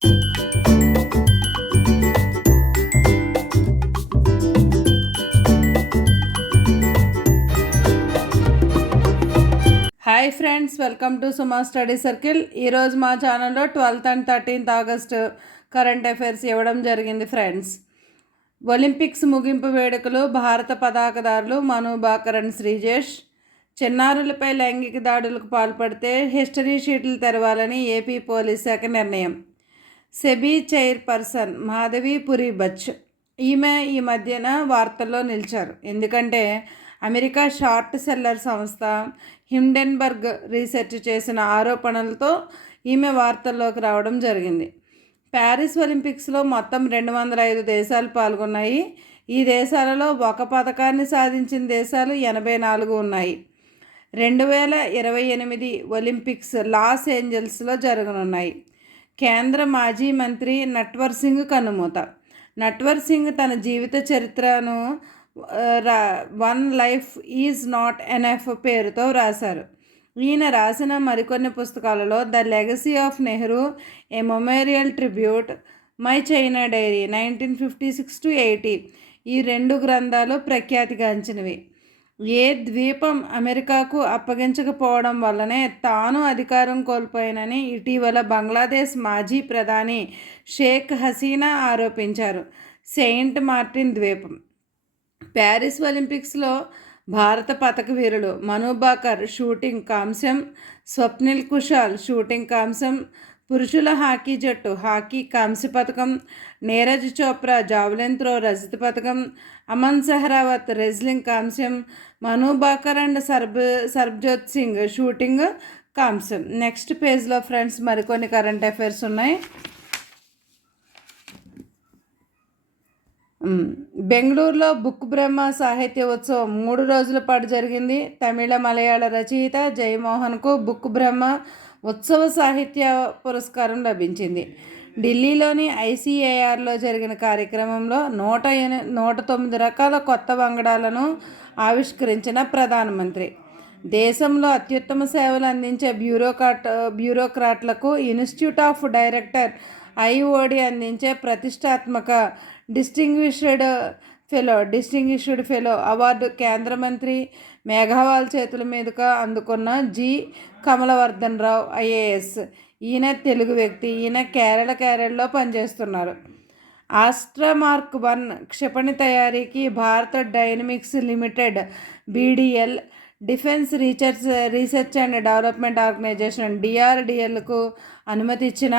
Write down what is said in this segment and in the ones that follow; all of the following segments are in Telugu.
Hi friends, welcome to Suma study circle. ఈరోజు మా ఛానల్లో 12th and 13th August current affairs ఇవ్వడం జరిగింది ఫ్రెండ్స్. ఒలింపిక్స్ ముగింపు వేడుకలు, భారత పతాకదారులు మను భాకర్ అండ్ శ్రీజేష్. చిన్నారులపై లైంగిక దాడులకు పాల్పడితే హిస్టరీ షీట్లు తెరవాలని ఏపీ పోలీస్ శాఖ నిర్ణయం. సెబీ చైర్పర్సన్ మాధవి పురి బచ్, ఈమె ఈ మధ్యన వార్తల్లో నిలిచారు. ఎందుకంటే అమెరికా షార్ట్ సెల్లర్ సంస్థ హిండెన్బర్గ్ రీసెర్చ్ చేసిన ఆరోపణలతో ఈమె వార్తల్లోకి రావడం జరిగింది. ప్యారిస్ ఒలింపిక్స్లో మొత్తం 205 దేశాలు పాల్గొన్నాయి. ఈ దేశాలలో ఒక పథకాన్ని సాధించిన దేశాలు 84 ఉన్నాయి. 2028 ఒలింపిక్స్ లాస్ ఏంజల్స్లో జరగనున్నాయి. కేంద్ర మాజీ మంత్రి నట్వర్ సింగ్ కన్నుమూత. నట్వర్ సింగ్ తన జీవిత చరిత్రను one life is not enough పేరుతో రాశారు. ఈయన రాసిన మరికొన్ని పుస్తకాలలో the legacy of Nehru, a memorial tribute, my China diary 1956-80 ఈ 2 గ్రంథాలు ప్రఖ్యాతిగాంచినవి. ఏ ద్వీపం అమెరికాకు అప్పగించకపోవడం వల్లనే తాను అధికారం కోల్పోయానని ఇటీవల బంగ్లాదేశ్ మాజీ ప్రధాని షేక్ హసీనా ఆరోపించారు. సెయింట్ మార్టిన్ ద్వీపం. ప్యారిస్ ఒలింపిక్స్లో భారత పతక వీరులు మను భాకర్ షూటింగ్ కాంస్యం, స్వప్నిల్ కుషాల్ షూటింగ్ కాంస్యం. పురుషుల హాకీ జట్టు హాకీ కాంస్య పథకం. నీరజ్ చోప్రా జావెలిన్ త్రో రజత పథకం. అమన్ సెహ్రావత్ రెజ్లింగ్ కాంస్యం. మను భాకర్ అండ్ సర్బ్జోత్ సింగ్ షూటింగ్ కాంస్యం. నెక్స్ట్ పేజ్లో ఫ్రెండ్స్ మరికొన్ని కరెంట్ అఫైర్స్ ఉన్నాయి. బెంగళూరులో బుక్ బ్రహ్మ సాహిత్య ఉత్సవం 3 రోజుల పాటు జరిగింది. తమిళ మలయాళ రచయిత జయమోహన్కు బుక్ బ్రహ్మ ఉత్సవ సాహిత్య పురస్కారం లభించింది. ఢిల్లీలోని ఐసీఏఆర్లో జరిగిన కార్యక్రమంలో 109 రకాల కొత్త వంగడాలను ఆవిష్కరించిన ప్రధానమంత్రి దేశంలో అత్యుత్తమ సేవలు అందించే బ్యూరోక్రాట్లకు ఇన్స్టిట్యూట్ ఆఫ్ డైరెక్టర్ ఐఓడి అందించే ప్రతిష్టాత్మక డిస్టింగ్విష్డ్ ఫెలో అవార్డు కేంద్ర మంత్రి మేఘవాల్ చేతుల మీదుగా అందుకున్న జి కమలవర్ధన్ రావు ఐఏఎస్. ఈయన తెలుగు వ్యక్తి. ఈయన కేరళలో పనిచేస్తున్నారు. ఆస్ట్రా మార్క్ 1 క్షిపణి తయారీకి Bharat dynamics limited BDL, defence research and development organisation డిఆర్డిఎల్కు అనుమతి ఇచ్చిన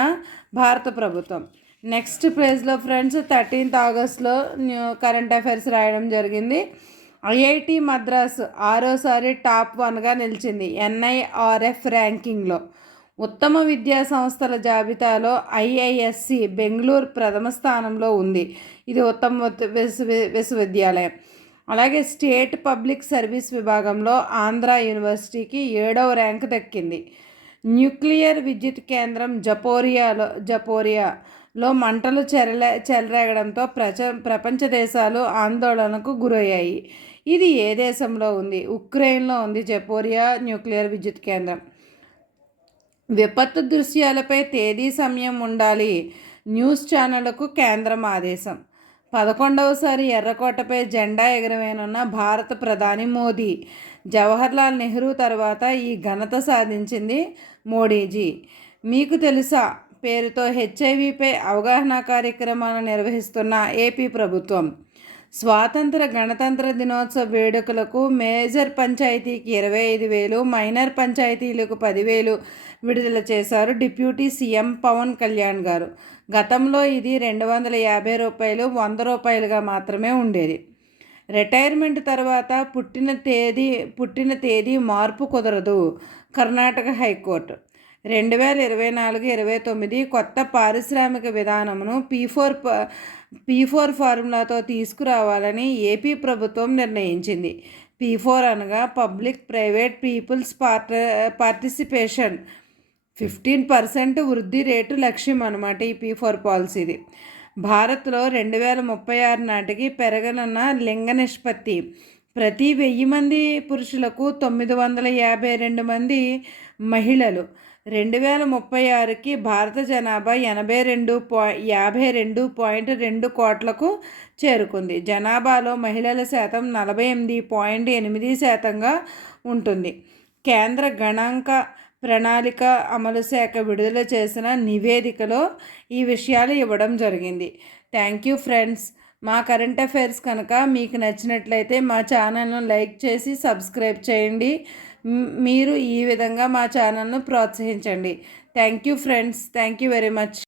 భారత ప్రభుత్వం. నెక్స్ట్ పేజ్లో ఫ్రెండ్స్ 13th ఆగస్ట్లో కరెంట్ అఫైర్స్ రాయడం జరిగింది. ఐఐటి మద్రాసు 6వసారి టాప్ 1గా నిలిచింది ఎన్ఐఆర్ఎఫ్ ర్యాంకింగ్లో. ఉత్తమ విద్యా సంస్థల జాబితాలో ఐఐఎస్సి బెంగళూరు ప్రథమ స్థానంలో ఉంది. ఇది ఉత్తమ విశ్వవిద్యాలయం. అలాగే స్టేట్ పబ్లిక్ సర్వీస్ విభాగంలో ఆంధ్ర యూనివర్సిటీకి 7వ ర్యాంకు దక్కింది. న్యూక్లియర్ విద్యుత్ కేంద్రం జపోరియాలో మంటలు చెలరేగడంతో ప్రపంచ దేశాలు ఆందోళనకు గురయ్యాయి. ఇది ఏ దేశంలో ఉంది? ఉక్రెయిన్లో ఉంది జపోరియా న్యూక్లియర్ విద్యుత్ కేంద్రం. విపత్తు దృశ్యాలపై తేదీ సమయం ఉండాలి, న్యూస్ ఛానళ్లకు కేంద్రం ఆదేశం. 11వసారి ఎర్రకోటపై జెండా ఎగరవేయనున్న భారత ప్రధాని మోదీ. జవహర్లాల్ నెహ్రూ తర్వాత ఈ ఘనత సాధించింది మోడీజీ. మీకు తెలుసా పేరుతో హెచ్ఐవిపై అవగాహన కార్యక్రమాలను నిర్వహిస్తున్న ఏపీ ప్రభుత్వం. స్వాతంత్ర గణతంత్ర దినోత్సవ వేడుకలకు మేజర్ పంచాయతీకి 25,000, మైనర్ పంచాయతీలకు 10,000 విడుదల చేశారు డిప్యూటీ సీఎం పవన్ కళ్యాణ్ గారు. గతంలో ఇది ₹250, ₹100గా మాత్రమే ఉండేది. రిటైర్మెంట్ తర్వాత పుట్టిన తేదీ మార్పు కుదరదు. కర్ణాటక హైకోర్టు. 2024-29 కొత్త పారిశ్రామిక విధానమును P4 ఫార్ములాతో తీసుకురావాలని ఏపీ ప్రభుత్వం నిర్ణయించింది. P4 అనగా పబ్లిక్ ప్రైవేట్ పీపుల్స్ పార్టిసిపేషన్. 15% వృద్ధి రేటు లక్ష్యం అన్నమాట ఈ P4 పాలసీది. భారత్లో 2036 నాటికి పెరగనున్న లింగ నిష్పత్తి. ప్రతి 1000 మంది పురుషులకు 952 మంది మహిళలు. 2036కి భారత జనాభా 52.2 కోట్లకు చేరుకుంది. జనాభాలో మహిళల శాతం 48.8%గా ఉంటుంది. కేంద్ర గణాంక ప్రణాళిక అమలు శాఖ విడుదల చేసిన నివేదికలో ఈ విషయాలు ఇవ్వడం జరిగింది. Thank you friends. మా కరెంట్ అఫైర్స్ కనుక మీకు నచ్చినట్లయితే మా ఛానల్ను లైక్ చేసి సబ్స్క్రైబ్ చేయండి. మీరు ఈ విధంగా మా ఛానల్ను ప్రోత్సహించండి. Thank you friends. Thank you very much.